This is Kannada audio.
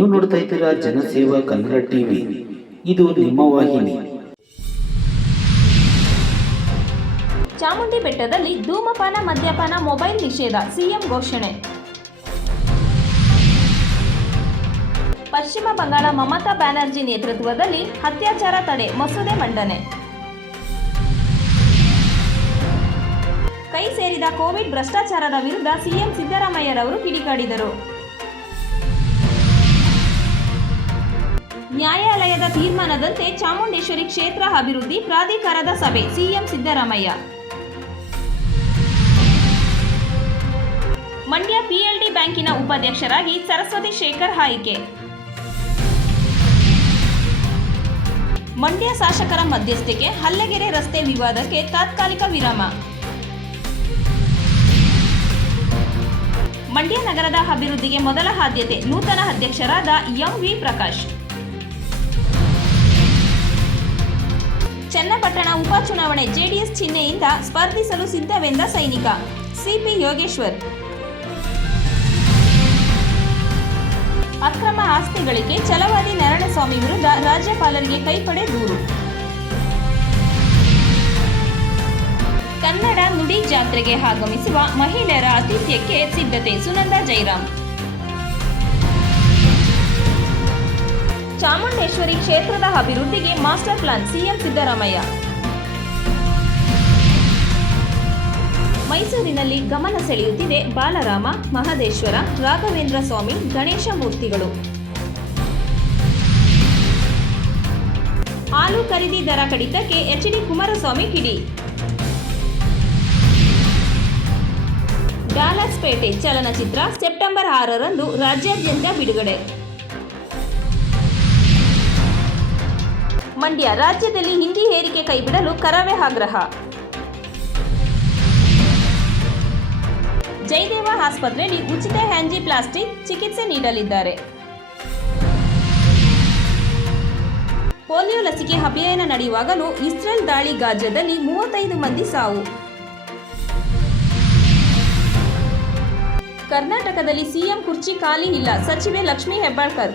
ನೀವು ನೋಡ್ತಾ ಇದ್ದೀರಾ ಜನಸೇವಾ ಕನ್ನಡ ಟಿವಿ. ಇದು ನಿಮ್ಮ ವಾಹಿನಿ. ಚಾಮುಂಡಿ ಬೆಟ್ಟದಲ್ಲಿ ಧೂಮಪಾನ, ಮದ್ಯಪಾನ, ಮೊಬೈಲ್ ನಿಷೇಧ, ಸಿಎಂ ಘೋಷಣೆ. ಪಶ್ಚಿಮ ಬಂಗಾಳ ಮಮತಾ ಬ್ಯಾನರ್ಜಿ ನೇತೃತ್ವದಲ್ಲಿ ಅತ್ಯಾಚಾರ ತಡೆ, ಮಸೂದೆ ಮಂಡನೆ. ಕೈ ಸೇರಿದ ಕೋವಿಡ್ ಭ್ರಷ್ಟಾಚಾರದ ವಿರುದ್ಧ ಸಿಎಂ ಸಿದ್ದರಾಮಯ್ಯರವರು ಕಿಡಿಕಾಡಿದರು. ನ್ಯಾಯಾಲಯದ ತೀರ್ಮಾನದಂತೆ ಚಾಮುಂಡೇಶ್ವರಿ ಕ್ಷೇತ್ರ ಅಭಿವೃದ್ಧಿ ಪ್ರಾಧಿಕಾರದ ಸಭೆ, ಸಿಎಂ ಸಿದ್ದರಾಮಯ್ಯ. ಮಂಡ್ಯ ಪಿಎಲ್ಡಿ ಬ್ಯಾಂಕಿನ ಉಪಾಧ್ಯಕ್ಷರಾಗಿ ಸರಸ್ವತಿ ಶೇಖರ್ ಆಯ್ಕೆ ಮಂಡ್ಯ ಶಾಸಕರ ಮಧ್ಯಸ್ಥಿಕೆ, ಹಲ್ಲೆಗೆರೆ ರಸ್ತೆ ವಿವಾದಕ್ಕೆ ತಾತ್ಕಾಲಿಕ ವಿರಾಮ. ಮಂಡ್ಯ ನಗರದ ಅಭಿವೃದ್ಧಿಗೆ ಮೊದಲ ಆದ್ಯತೆ, ನೂತನ ಅಧ್ಯಕ್ಷರಾದ ಎಂ ವಿ ಪ್ರಕಾಶ್. ಚನ್ನಪಟ್ಟಣ ಉಪಚುನಾವಣೆ ಜೆಡಿಎಸ್ ಚಿಹ್ನೆಯಿಂದ ಸ್ಪರ್ಧಿಸಲು ಸಿದ್ಧವೆಂದ ಸೈನಿಕ. ಸಿಪಿ ಯೋಗೇಶ್ವರ್. ಅಕ್ರಮ ಆಸ್ತಿಗಳಿಗೆ ಛಲವಾದಿ ನಾರಾಯಣಸ್ವಾಮಿ ವಿರುದ್ಧ ರಾಜ್ಯಪಾಲರಿಗೆ ಕೈಪಡೆ ದೂರು. ಕನ್ನಡ ನುಡಿ ಜಾತ್ರೆಗೆ ಆಗಮಿಸುವ ಮಹಿಳೆಯರ ಆತಿಥ್ಯಕ್ಕೆ ಸಿದ್ಧತೆ ಸುನಂದ ಜೈರಾಮ್ ಚಾಮುಂಡೇಶ್ವರಿ ಕ್ಷೇತ್ರದ ಅಭಿವೃದ್ಧಿಗೆ ಮಾಸ್ಟರ್ ಪ್ಲಾನ್ ಸಿಎಂ ಸಿದ್ದರಾಮಯ್ಯ. ಮೈಸೂರಿನಲ್ಲಿ ಗಮನ ಸೆಳೆಯುತ್ತಿದೆ ಬಾಲರಾಮ, ಮಹದೇಶ್ವರ, ರಾಘವೇಂದ್ರ ಸ್ವಾಮಿ, ಗಣೇಶ ಮೂರ್ತಿಗಳು. ಹಾಲು ಖರೀದಿ ದರ ಕಡಿತಕ್ಕೆ ಎಚ್ಡಿ ಕುಮಾರಸ್ವಾಮಿ ಕಿಡಿ. ಡಾಲರ್ಸ್ ಪೇಟೆ ಚಲನಚಿತ್ರ ಸೆಪ್ಟೆಂಬರ್ ಆರರಂದು ರಾಜ್ಯಾದ್ಯಂತ ಬಿಡುಗಡೆ. ಮಂಡ್ಯ ರಾಜ್ಯದಲ್ಲಿ ಹಿಂದಿ ಹೇರಿಕೆ ಕೈಬಿಡಲು ಕರವೇ ಆಗ್ರಹ. ಜಯದೇವ ಆಸ್ಪತ್ರೆಯಲ್ಲಿ ಉಚಿತ ಹ್ಯಾಂಜಿಪ್ಲಾಸ್ಟಿಕ್ ಚಿಕಿತ್ಸೆ ನೀಡಲಿದ್ದಾರೆ. ಪೋಲಿಯೋ ಲಸಿಕೆ ಅಭಿಯಾನ ನಡೆಯುವಾಗಲೂ ಇಸ್ರೇಲ್ ದಾಳಿ ಗಾಜದಲ್ಲಿ ಮೂವತ್ತೈದು ಮಂದಿ ಸಾವು. ಕರ್ನಾಟಕದಲ್ಲಿ ಸಿಎಂ ಕುರ್ಚಿ ಖಾಲಿ ಇಲ್ಲ, ಸಚಿವೆ ಲಕ್ಷ್ಮೀ ಹೆಬ್ಬಾಳ್ಕರ್.